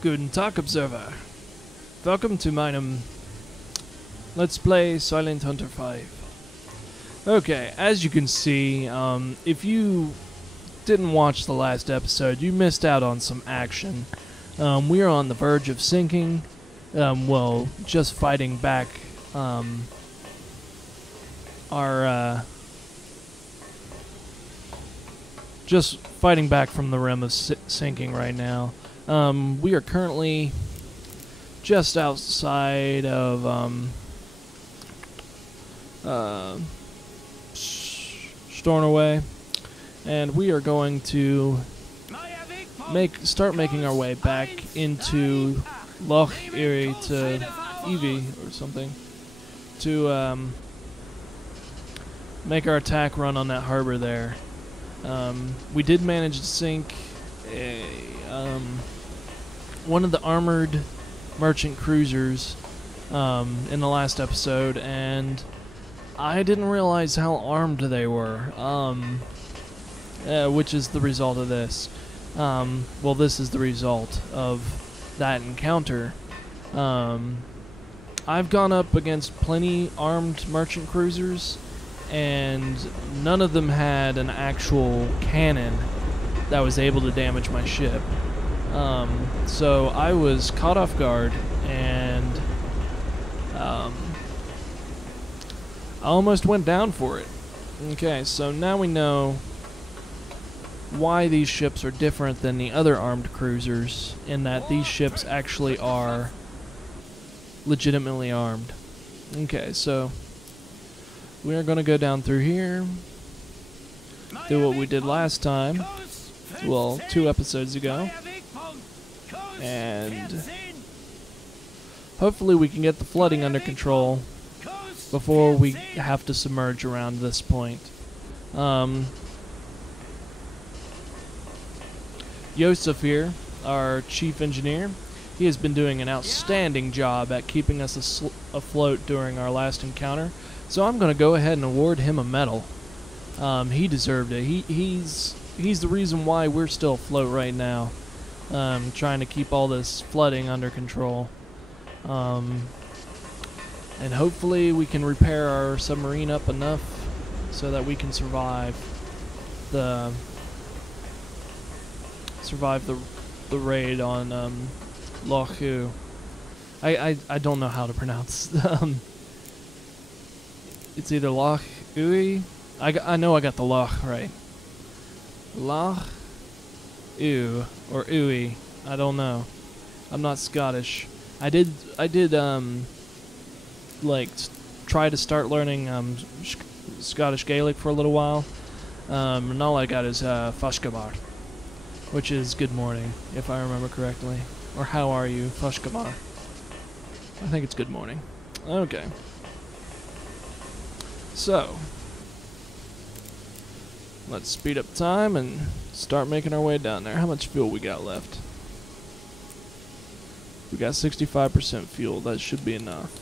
Guten Tag, Observer. Welcome to meinem Let's Play Silent Hunter 5. Okay, as you can see, if you didn't watch the last episode, you missed out on some action. We are on the verge of sinking. Well, just fighting back just fighting back from the rim of sinking right now. We are currently just outside of Stornoway, and we are going to start making our way back into Loch Erie to Evie or something to make our attack run on that harbor there. We did manage to sink one of the armored merchant cruisers in the last episode, and I didn't realize how armed they were, which is the result of this. Well, this is the result of that encounter. I've gone up against plenty armed merchant cruisers, and none of them had an actual cannon that was able to damage my ship. So I was caught off guard, and I almost went down for it. Okay, so now we know why these ships are different than the other armed cruisers, in that these ships actually are legitimately armed. Okay, so we are going to go down through here, do what we did last time, well, 2 episodes ago, and hopefully we can get the flooding under control before we have to submerge around this point. Yosef here, our chief engineer, he has been doing an outstanding job at keeping us afloat during our last encounter, so I'm going to go ahead and award him a medal. He deserved it. He's the reason why we're still afloat right now, trying to keep all this flooding under control. And hopefully we can repair our submarine up enough so that we can survive the raid on Loch Erie. I don't know how to pronounce it's either Loch Erie. I know I got the Loch right. Loch Erie or Ewie. I don't know. I'm not Scottish. I did like try to start learning Scottish Gaelic for a little while. And all I got is Fashkabar, which is good morning, if I remember correctly. Or how are you, Fashkabar? I think it's good morning. Okay. So, let's speed up time and start making our way down there. How much fuel we got left? We got 65% fuel. That should be enough.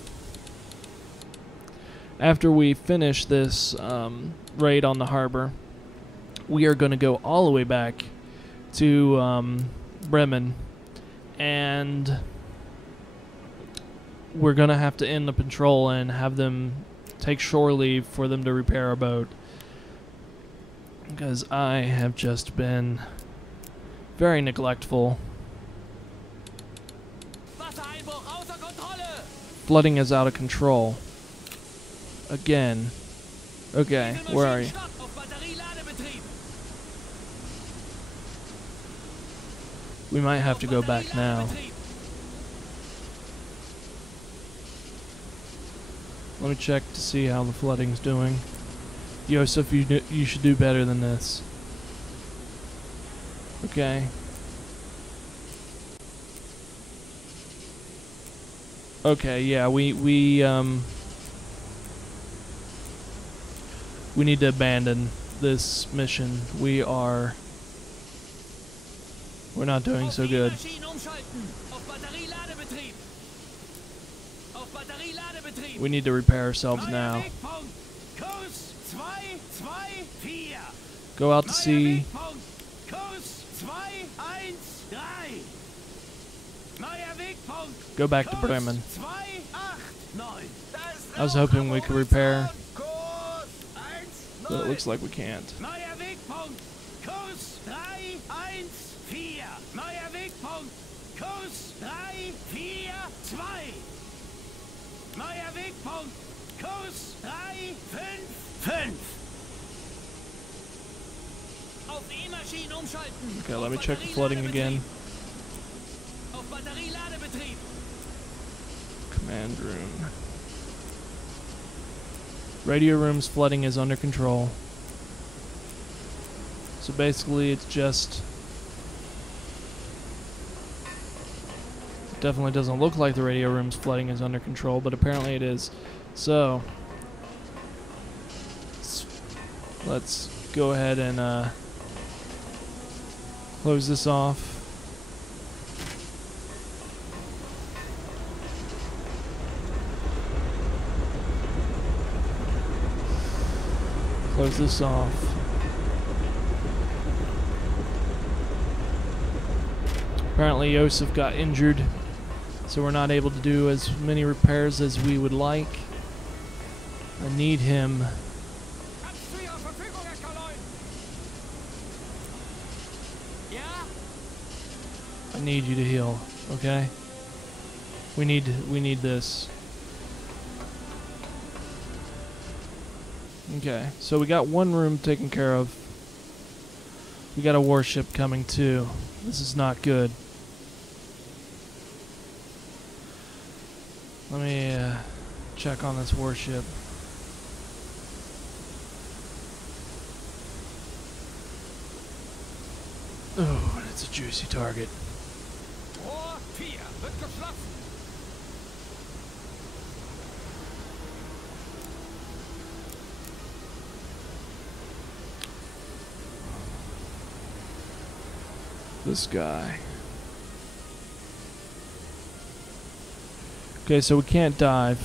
After we finish this raid on the harbor, we are going to go all the way back to Bremen, and we're going to have to end the patrol and have them take shore leave for them to repair our boat, because I have just been very neglectful. Flooding is out of control. Again. Okay, where are you? We might have to go back now. Let me check to see how the flooding's doing. Yosef, you should do better than this. Okay. Okay, yeah, we need to abandon this mission. We're not doing so good. We need to repair ourselves now. Go out to sea. Go back to Bremen. I was hoping we could repair, but it looks like we can't. Okay, let me check the flooding again. Command room. Radio room's flooding is under control. So basically it's just... It definitely doesn't look like the radio room's flooding is under control, but apparently it is. So... Let's go ahead and close this off. Close this off. Apparently Yosef got injured, so we're not able to do as many repairs as we would like. I need him. I need you to heal, okay? We need this. Okay, so we got one room taken care of. We got a warship coming too. This is not good. Let me check on this warship. Oh, it's a juicy target. This guy. Okay, so we can't dive,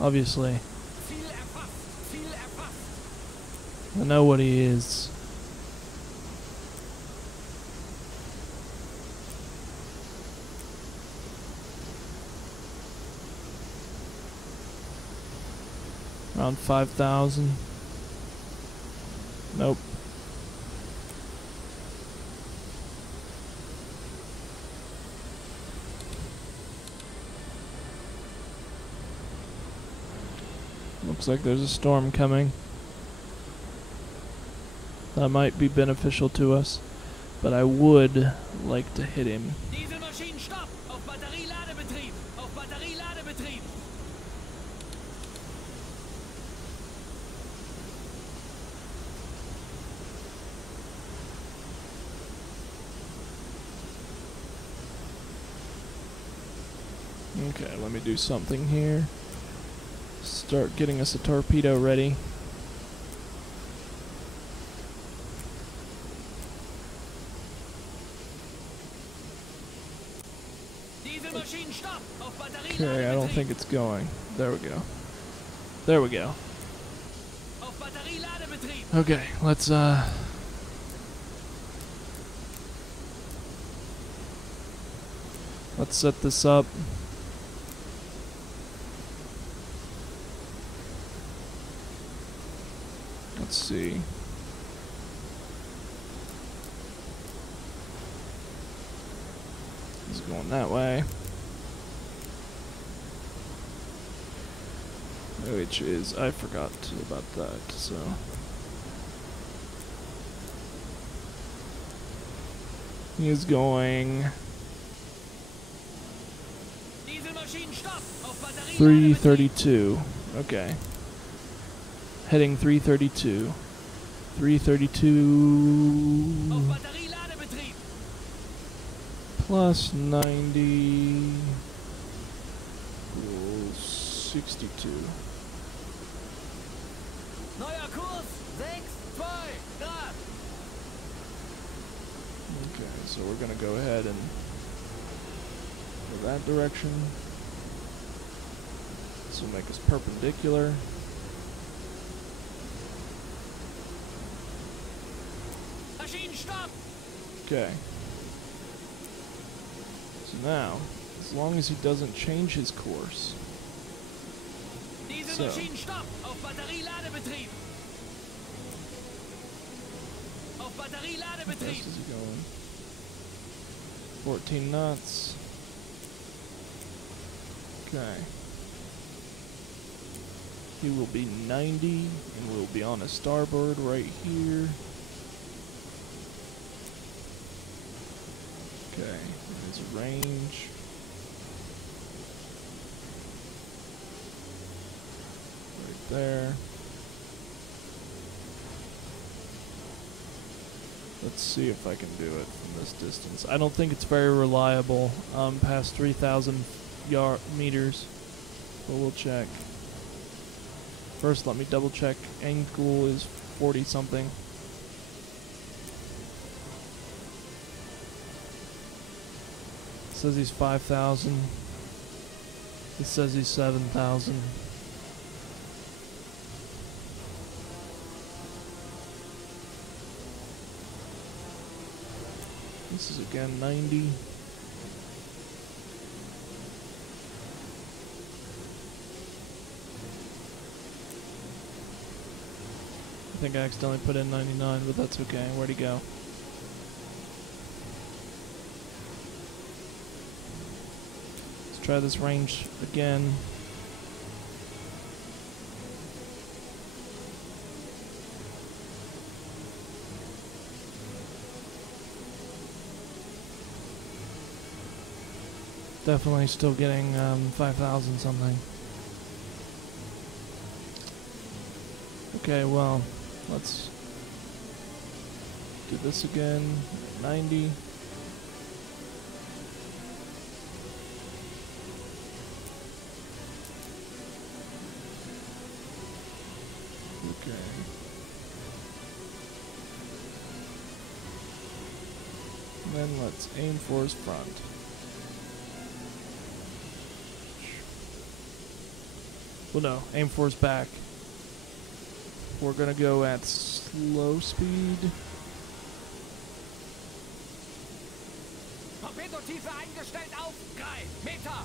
obviously. I know what he is. Around 5,000. Nope. Looks like there's a storm coming. That might be beneficial to us, but I would like to hit him. Okay, let me do something here. Start getting us a torpedo ready. Okay, I don't think it's going. There we go. There we go. Okay, let's set this up. Let's see. He's going that way. Which is, I forgot about that, so. He is going 332. Okay. Heading 332. 332 plus 90 equals 62. Okay, so we're gonna go ahead and go that direction. This will make us perpendicular. Okay. So now, as long as he doesn't change his course. So, Maschinen stopp! Auf Batterieladebetrieb! Auf how Batterieladebetrieb! fast is he going? 14 knots. Okay. He will be 90, and we'll be on a starboard right here. Okay, his range. Right there. Let's see if I can do it from this distance. I don't think it's very reliable past 3,000 meters, but we'll check. First, let me double check. Angle is 40 something. It says he's 5,000. It says he's 7,000. This is again 90. I think I accidentally put in 99, but that's okay. Where'd he go? Let's try this range again. Definitely still getting 5,000 something. Okay, well, let's do this again. 90. Okay. And then let's aim for his front. Well, no, aim for his back. We're gonna go at slow speed. Torpedotiefe eingestellt auf 3 Meter!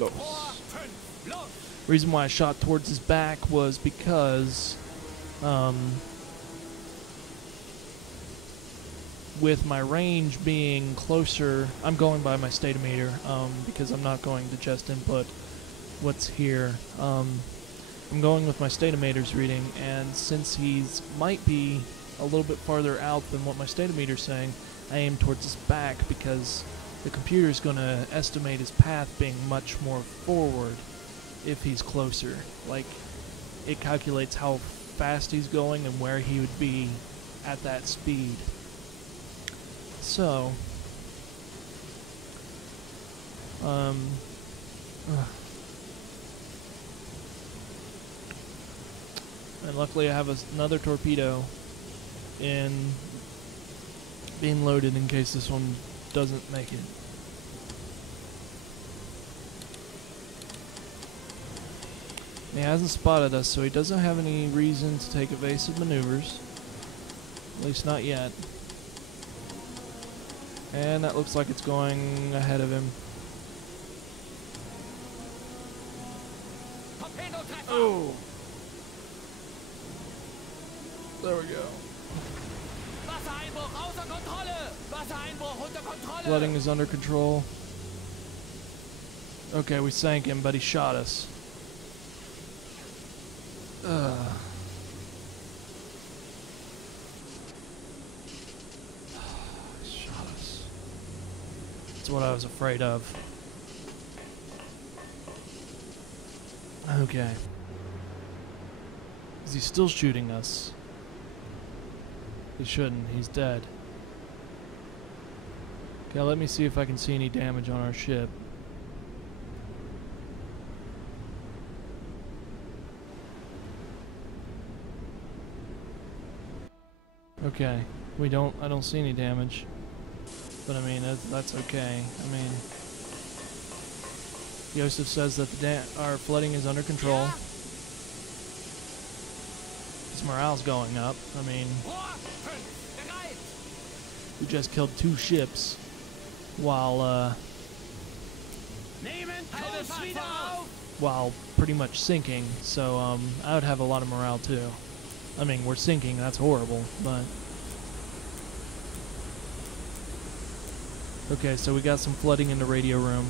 Los. 4, 5, los! Reason why I shot towards his back was because with my range being closer, I'm going by my statometer because I'm not going to just input what's here. I'm going with my statometer's reading, and since he's might be a little bit farther out than what my statometer's saying, I aim towards his back because the computer's going to estimate his path being much more forward if he's closer. Like, it calculates how fast he's going and where he would be at that speed. So, and luckily I have another torpedo being loaded in case this one doesn't make it. He hasn't spotted us, so he doesn't have any reason to take evasive maneuvers. At least not yet. And that looks like it's going ahead of him. Oh! There we go. Flooding is under control. Okay, we sank him, but he shot us. Shot us. That's what I was afraid of. Okay. Is he still shooting us? He shouldn't. He's dead. Okay, let me see if I can see any damage on our ship. Okay, I don't see any damage. But I mean, that's okay. I mean, Joseph says that our flooding is under control. His morale's going up. I mean, we just killed 2 ships. while Nehmen Kurs wieder auf! while pretty much sinking. So I would have a lot of morale too. I mean, we're sinking, that's horrible, but okay, so we got some flooding in the radio room.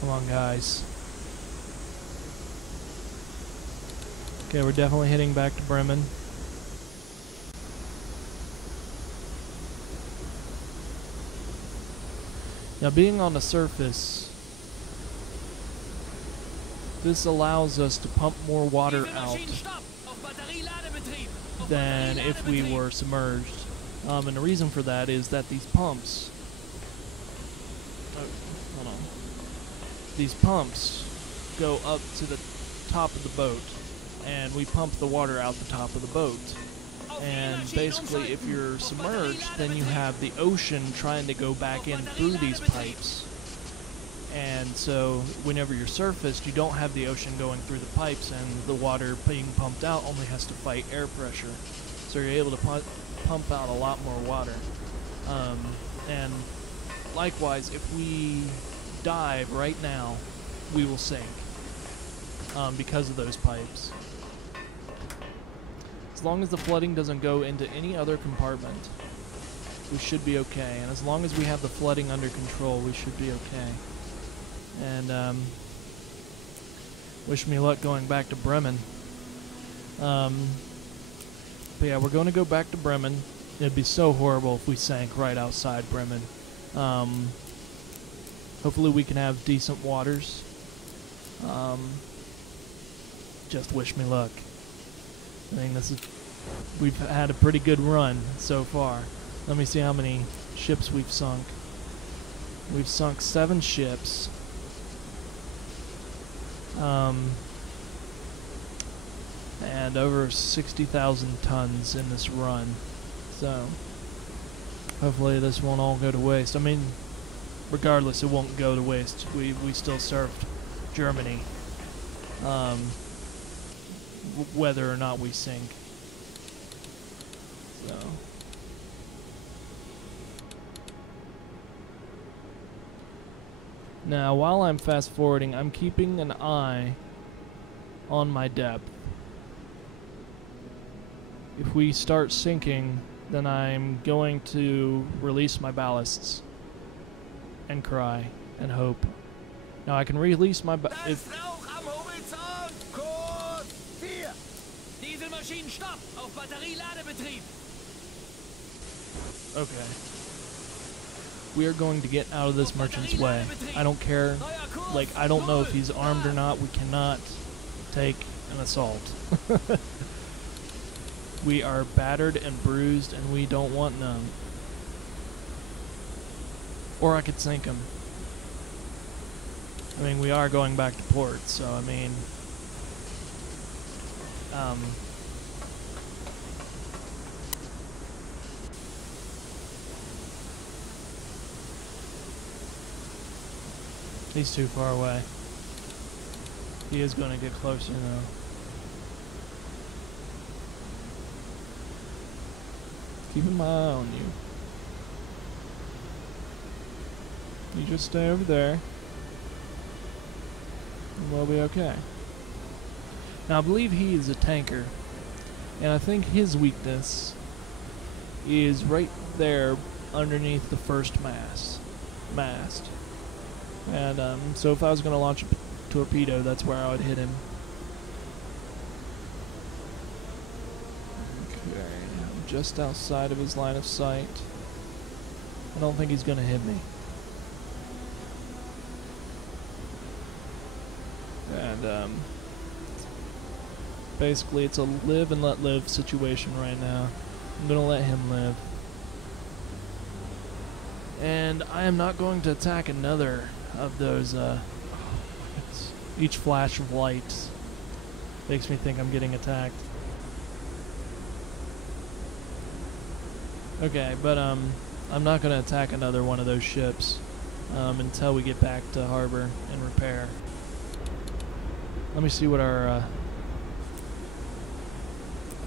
Come on, guys. Okay, we're definitely heading back to Bremen. Now, being on the surface, this allows us to pump more water out than if we were submerged. And the reason for that is that these pumps, these pumps go up to the top of the boat, and we pump the water out the top of the boat. And basically, if you're submerged, then you have the ocean trying to go back in through these pipes. And so, whenever you're surfaced, you don't have the ocean going through the pipes, and the water being pumped out only has to fight air pressure. So you're able to pump out a lot more water. And likewise, if we dive right now, we will sink because of those pipes. As long as the flooding doesn't go into any other compartment, we should be okay. And as long as we have the flooding under control, we should be okay. And wish me luck going back to Bremen. But yeah, we're going to go back to Bremen. It'd be so horrible if we sank right outside Bremen. Hopefully we can have decent waters. Just wish me luck. I think we've had a pretty good run so far. Let me see how many ships we've sunk. We've sunk 7 ships. And over 60,000 tons in this run. So, hopefully this won't all go to waste. I mean, regardless, it won't go to waste. We still served Germany. Whether or not we sink. So. Now, while I'm fast forwarding, I'm keeping an eye on my depth. If we start sinking, then I'm going to release my ballasts and cry and hope. Now I can release my Dieselmaschinen stopp! Auf Batterieladebetrieb! Okay. We are going to get out of this merchant's way. I don't care. Like, I don't know if he's armed or not. We cannot take an assault. We are battered and bruised, and we don't want none. Or I could sink him. I mean, we are going back to port, so I mean... he's too far away. He is going to get closer though. Keeping my eye on you. You just stay over there, and we'll be okay. Now I believe he is a tanker, and I think his weakness is right there underneath the first mast. And so if I was going to launch a torpedo, that's where I would hit him. Okay, I'm just outside of his line of sight. I don't think he's going to hit me. And basically it's a live and let live situation right now. I'm going to let him live. And I am not going to attack another of those, each flash of light makes me think I'm getting attacked. Okay, but I'm not going to attack another one of those ships until we get back to harbor and repair. Let me see what our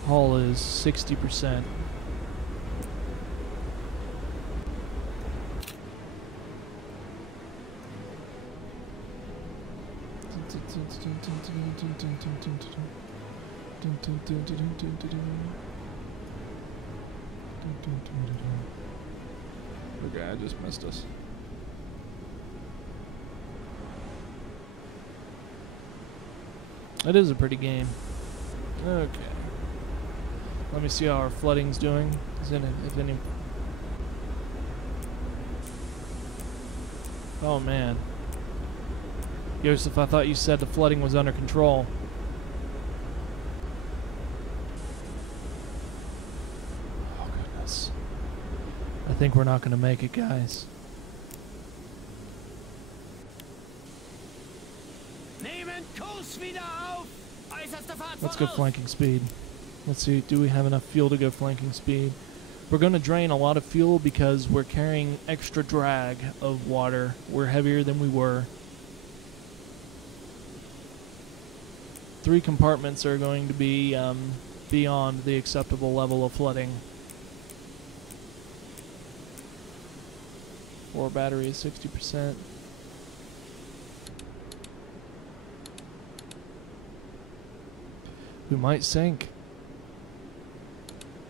hull is. 60%. Okay, I just missed us. It is a pretty game. Okay. Let me see how our flooding's doing. If any. Oh man. Joseph, I thought you said the flooding was under control. Oh goodness. I think we're not going to make it, guys. Nehmen Kurs wieder auf! Äußerste Fahrt Let's go voraus! flanking speed. Let's see, do we have enough fuel to go flanking speed? We're going to drain a lot of fuel because we're carrying extra drag of water. We're heavier than we were. 3 compartments are going to be beyond the acceptable level of flooding. 4 battery is 60%. We might sink.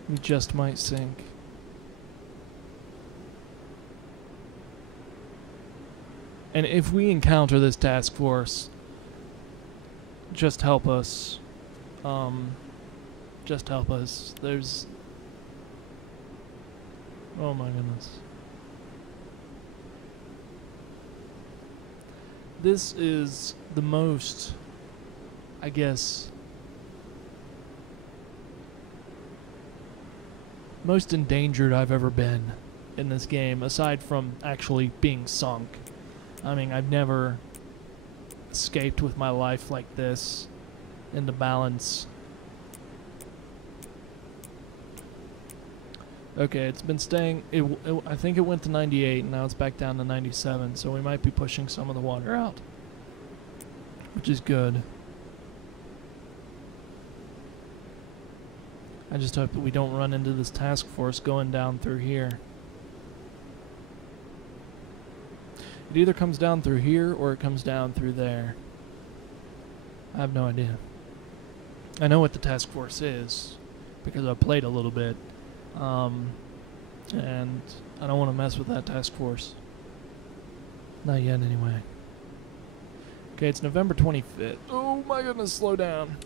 We just might sink. And if we encounter this task force, just help us. Just help us. There's... Oh my goodness. This is the most, I guess, most endangered I've ever been in this game, aside from actually being sunk. I mean, I've never escaped with my life like this in the balance. Okay, it's been staying, I think it went to 98 and now it's back down to 97, so we might be pushing some of the water out, which is good. I just hope that we don't run into this task force going down through here. It either comes down through here or it comes down through there. I have no idea. I know what the task force is because I played a little bit. And I don't want to mess with that task force. Not yet, anyway. Okay, it's November 25th. Oh my goodness, slow down.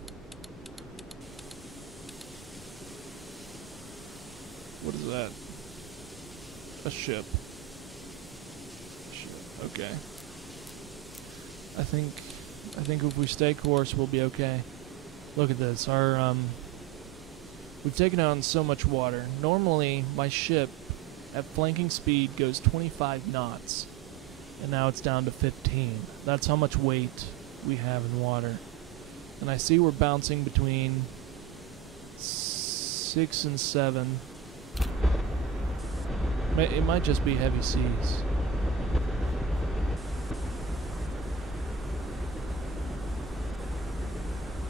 What is that? A ship. Okay. I think if we stay course, we'll be okay. Look at this. Our we've taken on so much water. Normally, my ship at flanking speed goes 25 knots, and now it's down to 15. That's how much weight we have in water. And I see we're bouncing between 6 and 7. It might just be heavy seas.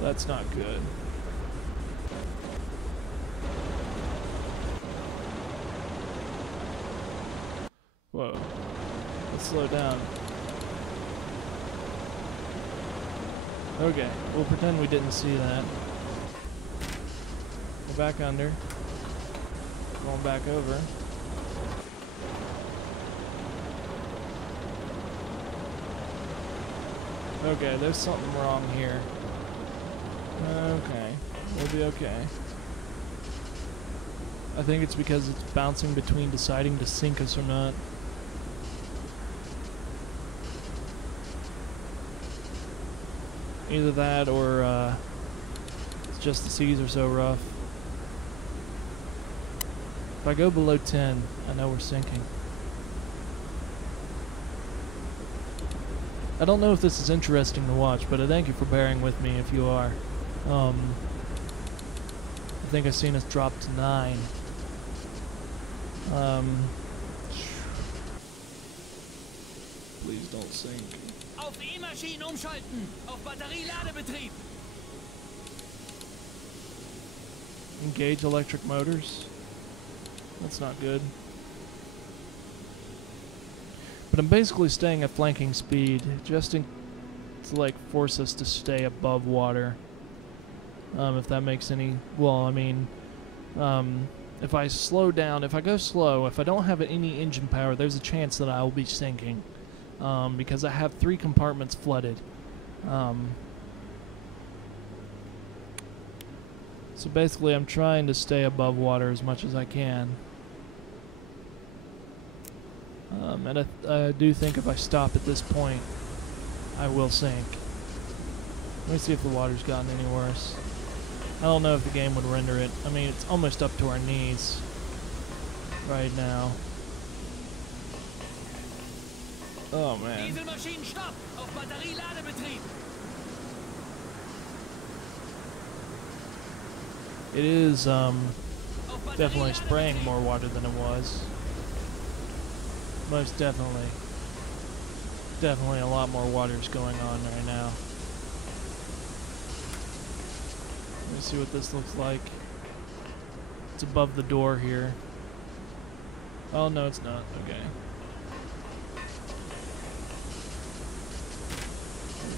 That's not good. Whoa. Let's slow down. Okay, we'll pretend we didn't see that. We're back under. Going back over. Okay, there's something wrong here. Okay, we'll be okay. I think it's because it's bouncing between deciding to sink us or not. Either that or it's just the seas are so rough. If I go below 10, I know we're sinking. I don't know if this is interesting to watch, but I thank you for bearing with me if you are. I think I've seen us drop to 9. Please don't sink. Auf E-Maschinen umschalten! Auf Batterieladebetrieb! Engage electric motors. That's not good. But I'm basically staying at flanking speed, just in to like force us to stay above water. If that makes any... Well, I mean... if I slow down, if I go slow, if I don't have any engine power, there's a chance that I will be sinking. Because I have 3 compartments flooded. So basically I'm trying to stay above water as much as I can. And I do think if I stop at this point, I will sink. Let me see if the water's gotten any worse. I don't know if the game would render it. I mean, it's almost up to our knees right now. Oh man. Dieselmaschinen stopp! Auf Batterieladebetrieb! It is definitely spraying more water than it was. Most definitely. Definitely a lot more water's going on right now. Let me see what this looks like. It's above the door here. Oh no, it's not. Okay.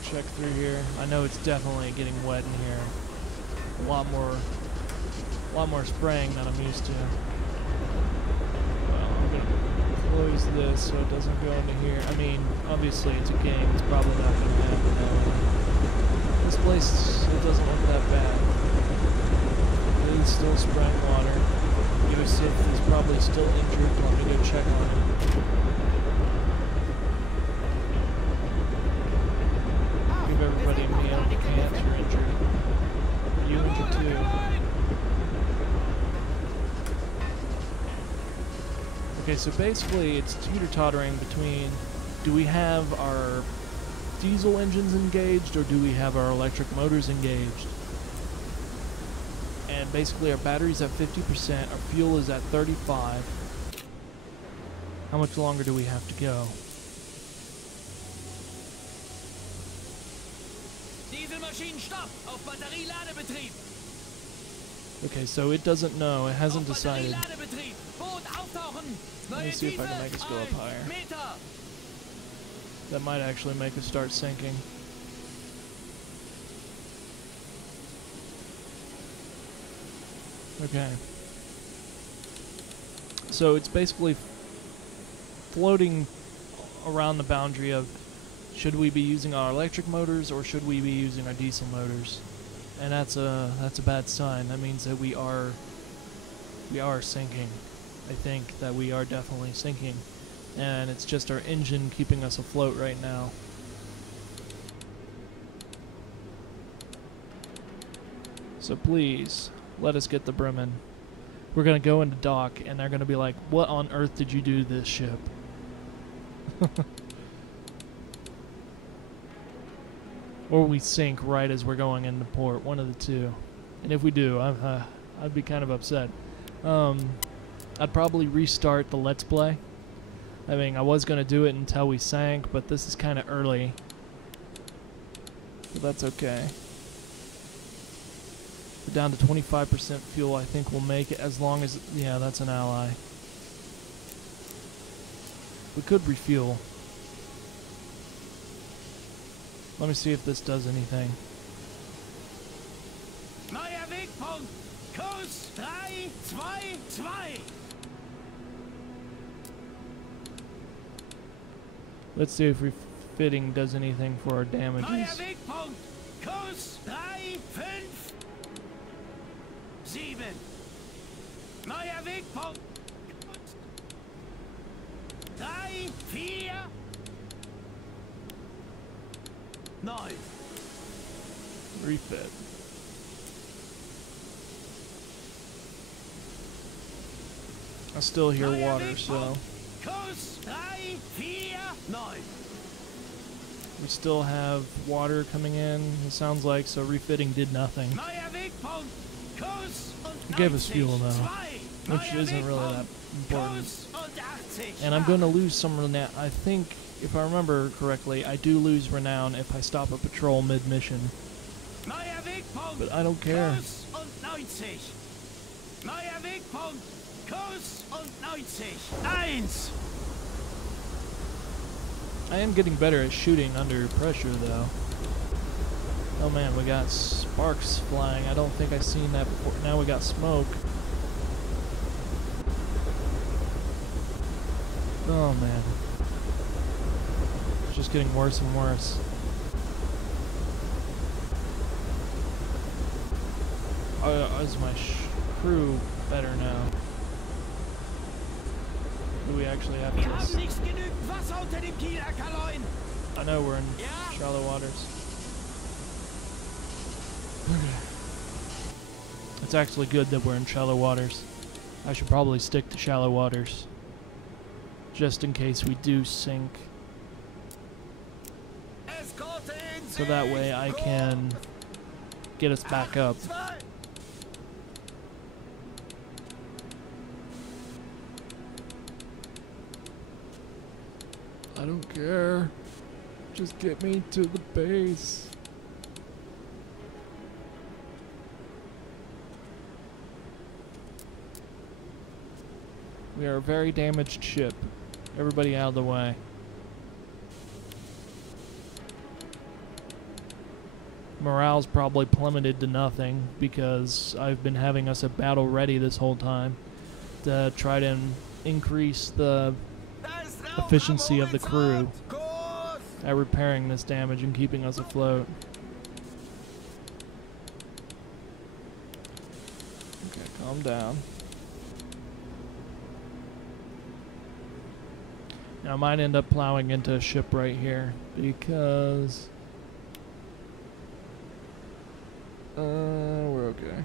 Check through here. I know it's definitely getting wet in here. A lot more spraying than I'm used to. Well, I'm gonna close this so it doesn't go into here. I mean, obviously it's a game. It's probably not gonna happen that way. This place, it doesn't look that bad. It is still spraying water. Yusuf is probably still injured. Let me go check on him. Give everybody a meal if you can't. You're injured. Are you injured too? Okay, so basically it's teeter-tottering between, do we have our diesel engines engaged or do we have our electric motors engaged? And basically our battery's at 50%, our fuel is at 35. How much longer do we have to go? Dieselmaschinen stopp! Auf Batterieladebetrieb! Okay, so it doesn't know, it hasn't decided. Batterieladebetrieb! Boot auftauchen! Let me see if I can make us go up higher. Meter! That might actually make us start sinking. Okay. So it's basically floating around the boundary of, should we be using our electric motors or should we be using our diesel motors? And that's a bad sign. That means that we are sinking. I think that we are definitely sinking. And it's just our engine keeping us afloat right now. So please, let us get the Bremen. We're going to go into dock and they're going to be like, what on earth did you do to this ship? Or we sink right as we're going into port, one of the two. And if we do, I'd be kind of upset. I'd probably restart the Let's Play. I mean, I was going to do it until we sank, but this is kind of early. But that's okay. We're down to 25% fuel. I think we'll make it as long as... Yeah, that's an ally. We could refuel. Let me see if this does anything. Neuer Wegpunkt! Kurs 322! Let's see if refitting does anything for our damages. Neuer Wegpunkt! Kurs 357! Neuer Wegpunkt! 34! 9! Refit. I still hear water, so Kurs 349! we still have water coming in, it sounds like, so refitting did nothing. Neuer Wegpunkt! Kurs It gave us fuel though, which isn't really that important. And I'm going to lose some renown. I think, if I remember correctly, I do lose renown if I stop a patrol mid-mission. But I don't care. Neuer Wegpunkt! Kurs 90! 1! I am getting better at shooting under pressure, though. Oh man, we got sparks flying. I don't think I've seen that before. Now we got smoke. Oh man. It's just getting worse and worse. Is my crew better now? Do we actually have Wir haben this? nicht genügend Wasser unter dem Kiel, Herr Kaloin. I know we're in Yeah. shallow waters. Okay. It's actually good that we're in shallow waters. I should probably stick to shallow waters. Just in case we do sink. Eskorte in So that way I can get us back up. Zwei. I don't care. Just get me to the base. We are a very damaged ship. Everybody out of the way. Morale's probably plummeted to nothing because I've been having us at battle ready this whole time to try to increase the Da ist Rauch efficiency am of the crew Horizont. Kurs. at repairing this damage and keeping us afloat. Okay, calm down. Now I might end up plowing into a ship right here because we're okay.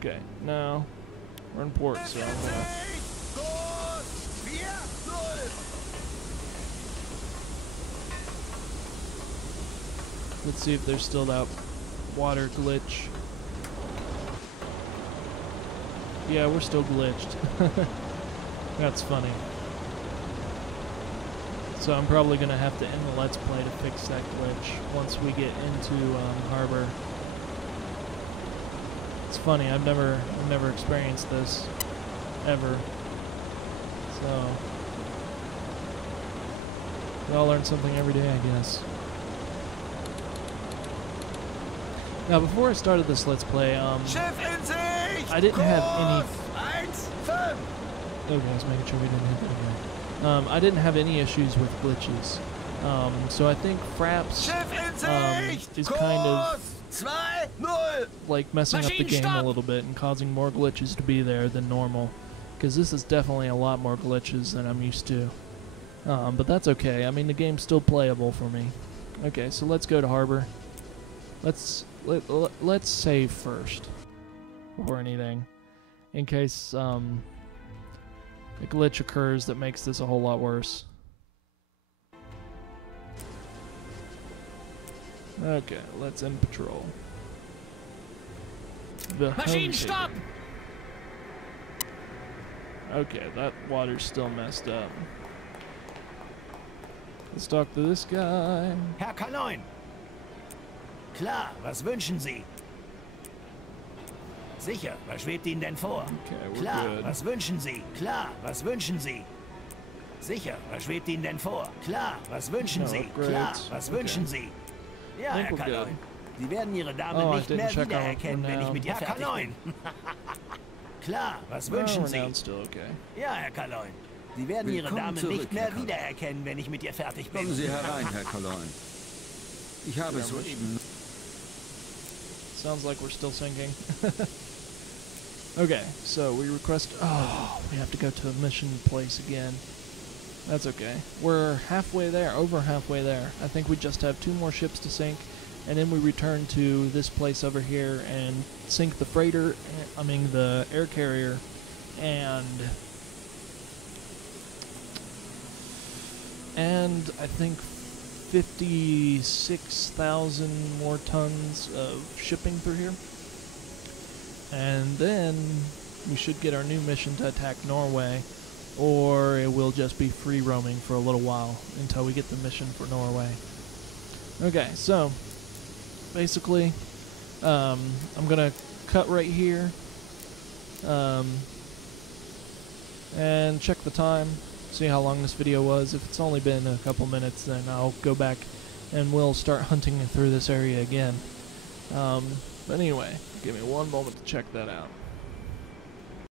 Okay, now we're in port, so I'm gonna Kurs. 4-0. let's see if there's still that water glitch. Yeah, we're still glitched. That's funny. So I'm probably going to have to end the Let's Play to fix that glitch once we get into harbor. It's funny, I've never experienced this ever. So we all learn something every day, I guess. Now, before I started this Let's Play, Schiff in Sicht. I didn't have any. Kurs. 1-5. Okay, I was making sure we didn't hit that again. I didn't have any issues with glitches. So I think Fraps Schiff in Sicht. is kind of Kurs. 2-0. like messing up the game a little bit and causing more glitches to be there than normal. Because this is definitely a lot more glitches than I'm used to. But that's okay. I mean, the game's still playable for me. Okay, so let's go to harbor. Let's save first before anything, in case a glitch occurs that makes this a whole lot worse. Okay, let's end patrol. The Maschinen, home stopp! table. Okay, that water's still messed up. Let's talk to this guy. Herr Kaloin. Klar, was wünschen Sie? Sicher, was schwebt Ihnen denn vor? Okay, we're Klar, good. was wünschen Sie? Klar, was wünschen Sie? Sicher, was schwebt Ihnen denn vor? Klar, was wünschen No Sie? upgrades. Klar, was Okay. wünschen Sie? Ja, Think Herr we're good. Kaloin. Sie werden Ihre Dame Oh, I nicht didn't mehr check our wiedererkennen, wenn ich mit ihr renown. fertig bin. Klar, was wünschen Sie? Renown's still okay. Ja, Herr Kaloin. Sie werden Ihre Willkommen Dame zurück, nicht mehr Herr Kaloin. wiedererkennen, wenn ich mit ihr fertig bin. Kommen Sie herein, Herr Kaloin. Ich habe soeben... Sounds like we're still sinking. Okay, so we request... Oh, we have to go to a mission place again. That's okay. We're halfway there, over halfway there. I think we just have 2 more ships to sink, and then we return to this place over here and sink the freighter, I mean the air carrier, and I think 56,000 more tons of shipping through here. And then we should get our new mission to attack Norway, or it will just be free roaming for a little while until we get the mission for Norway. Okay, so basically I'm gonna cut right here and check the time, see how long this video was. If it's only been a couple minutes, then I'll go back and we'll start hunting through this area again. But anyway, give me one moment to check that out.